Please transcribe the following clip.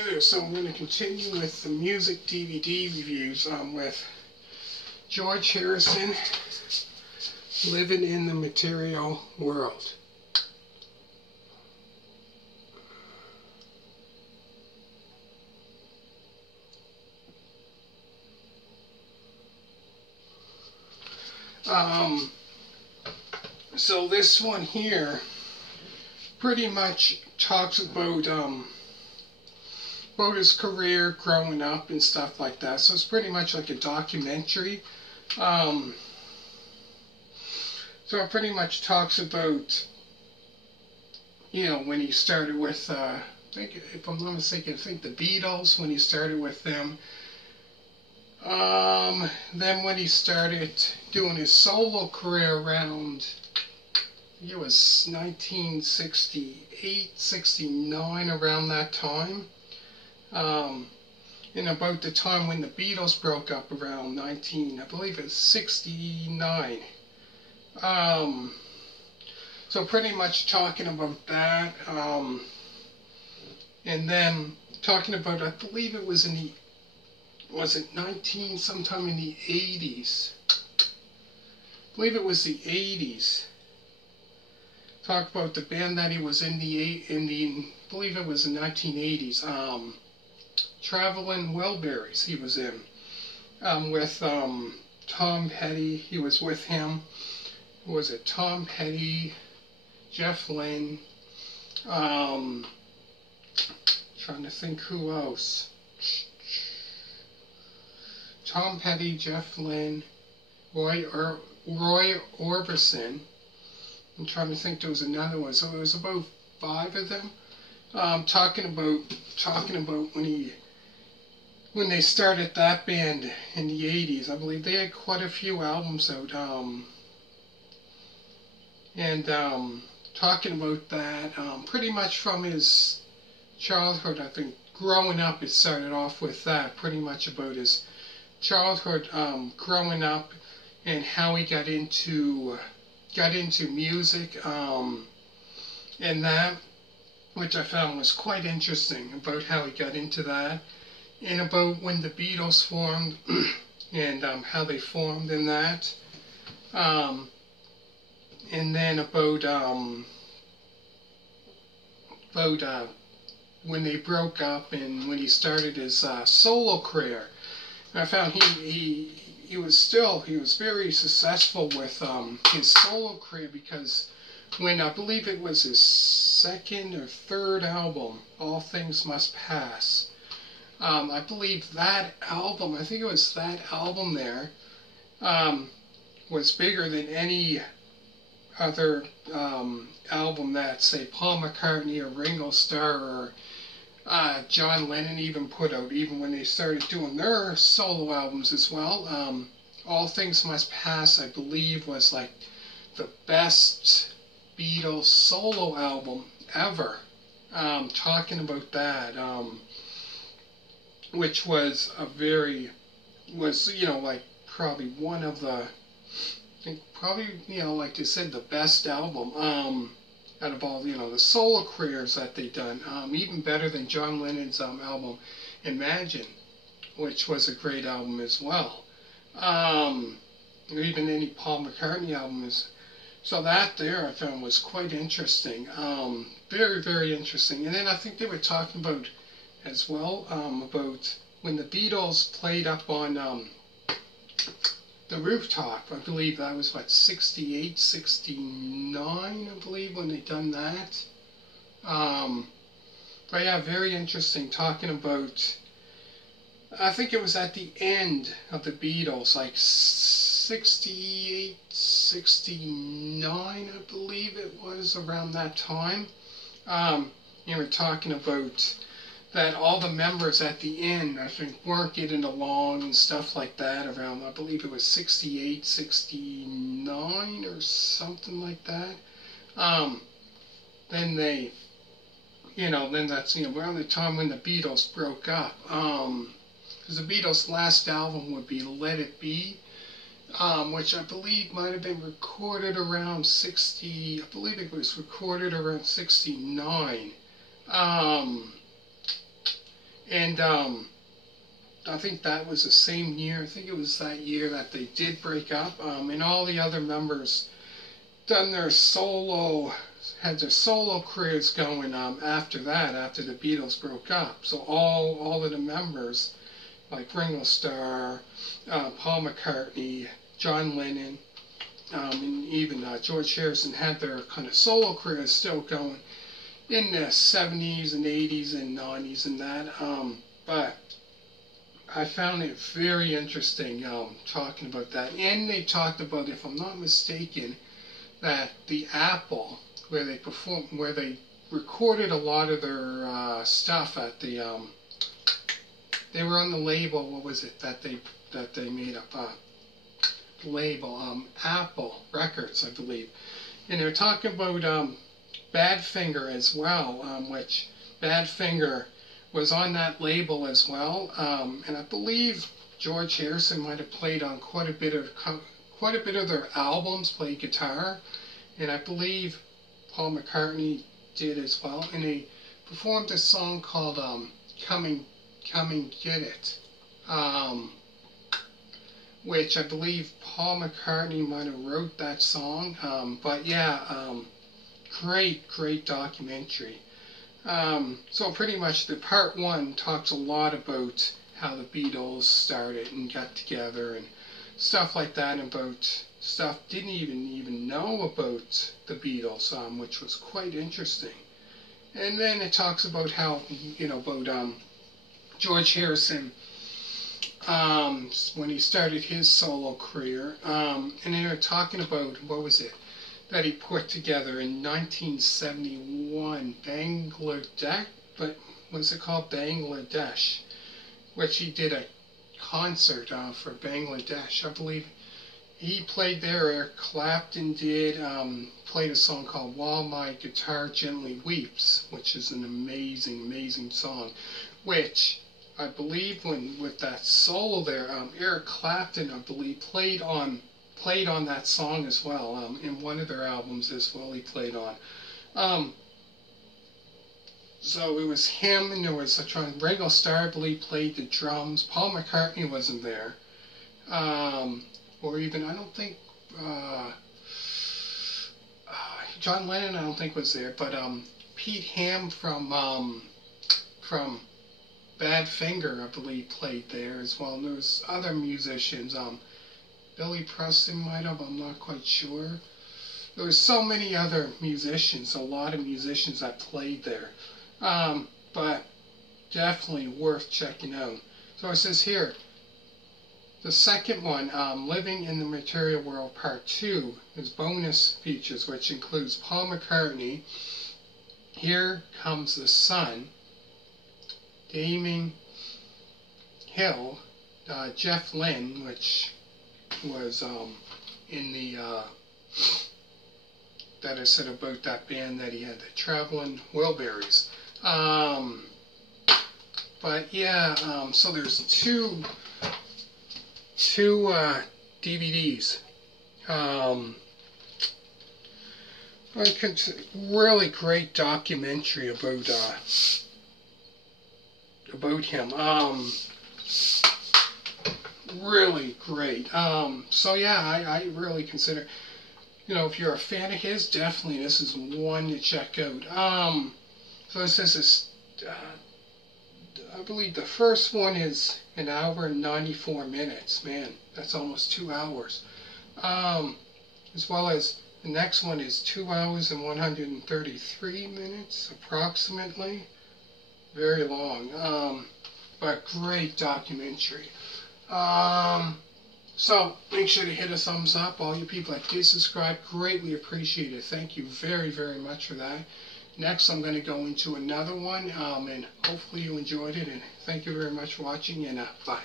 Hey there, so I'm going to continue with the music DVD reviews with George Harrison, Living in the Material World. So this one here pretty much talks about his career growing up and stuff like that. So it's pretty much like a documentary. So it pretty much talks about, you know, when he started with, I think, if I'm not mistaken, I think the Beatles, when he started with them. Then when he started doing his solo career around, I think it was 1968, 69, around that time. And about the time when the Beatles broke up around I believe it's 69. So pretty much talking about that, and then talking about, I believe it was in the, was it sometime in the 80s? I believe it was the 80s. Talk about the band that he was in I believe it was the 1980s. Traveling Wilburys he was in, with Tom Petty. He was with him. Who was it? Tom Petty, Jeff Lynne, trying to think who else. Tom Petty, Jeff Lynne, Roy Orbison. I'm trying to think, there was another one. So it was about 5 of them. Talking about when they started that band in the 80s. I believe they had quite a few albums out. Talking about that, pretty much from his childhood. I think growing up, it started off with that, pretty much about his childhood, growing up, and how he got into music, and that, which I found was quite interesting, about how he got into that, and about when the Beatles formed, and how they formed in that, and then about when they broke up and when he started his solo career. And I found he was very successful with his solo career, because when, I believe it was his second or third album, All Things Must Pass, I believe that album, I think it was that album there, was bigger than any other album that, say, Paul McCartney or Ringo Starr or John Lennon even put out, even when they started doing their solo albums as well. All Things Must Pass, I believe, was like the best Beatles solo album ever. Talking about that, which was you know, like probably one of the, I think probably, you know, like they said, the best album out of all, you know, the solo careers that they've done. Even better than John Lennon's album Imagine, which was a great album as well. Or even any Paul McCartney album is. So that there I found was quite interesting. Very, very interesting. And then I think they were talking about as well, about when the Beatles played up on the rooftop. I believe that was, what, 68, 69, I believe, when they done that. But yeah, very interesting, talking about, I think it was at the end of the Beatles, like 68, 69, I believe it was, around that time. You were talking about that all the members at the end, I think, weren't getting along and stuff like that around, I believe it was 68, 69 or something like that. Then they, you know, then that's, you know, around the time when the Beatles broke up. Because the Beatles' last album would be Let It Be, which I believe might have been recorded around 60, I believe it was recorded around 69. And I think that was the same year. I think it was that year that they did break up. And all the other members had their solo careers going after that, after the Beatles broke up. So all of the members, like Ringo Starr, Paul McCartney, John Lennon, and even George Harrison had their kind of solo careers still going in the 70s and 80s and 90s and that. But I found it very interesting talking about that. And they talked about, if I'm not mistaken, that the Apple, where they recorded a lot of their stuff at the, they were on the label, what was it that they made up? Label, Apple Records, I believe. And they were talking about Badfinger as well, which Badfinger was on that label as well. And I believe George Harrison might have played on quite a bit of their albums, played guitar. And I believe Paul McCartney did as well. And they performed a song called Come and Get It, which I believe Paul McCartney might have wrote that song. But yeah, great documentary. So pretty much the part one talks a lot about how the Beatles started and got together and stuff like that, and about stuff didn't even know about the Beatles, which was quite interesting. And then it talks about how, about George Harrison, when he started his solo career, and they were talking about, what was it, that he put together in 1971, Bangladesh, but what's it called, Bangladesh, which he did a concert for Bangladesh. I believe he played there. Eric Clapton did, played a song called While My Guitar Gently Weeps, which is an amazing song, which I believe with that solo there, Eric Clapton, I believe, played on that song as well, in one of their albums as well he played on. So it was him, and there was Ringo Starr, I believe, played the drums. Paul McCartney wasn't there. Or even, I don't think, John Lennon I don't think was there, but Pete Ham from Badfinger, I believe, played there as well. And there was other musicians, Billy Preston might have, I'm not quite sure. There was so many other musicians, a lot of musicians that played there. But definitely worth checking out. So it says here, the second one, Living in the Material World Part 2, is bonus features, which includes Paul McCartney, Here Comes the Sun, Damon Hill, Jeff Lynne, which was in the that I said about that band that he had, the Traveling Wilburys. But yeah, so there's two DVDs. Really great documentary about him. Really great. So yeah, I really consider, if you're a fan of his, definitely this is one to check out. So it says this, I believe the first one is an hour and 94 minutes. Man, that's almost 2 hours. As well as the next one is 2 hours and 133 minutes, approximately. Very long, but great documentary. So make sure to hit a thumbs up. All you people that did subscribe, greatly appreciate it. Thank you very much for that. Next, I'm going to go into another one, and hopefully you enjoyed it, and thank you very much for watching, and bye.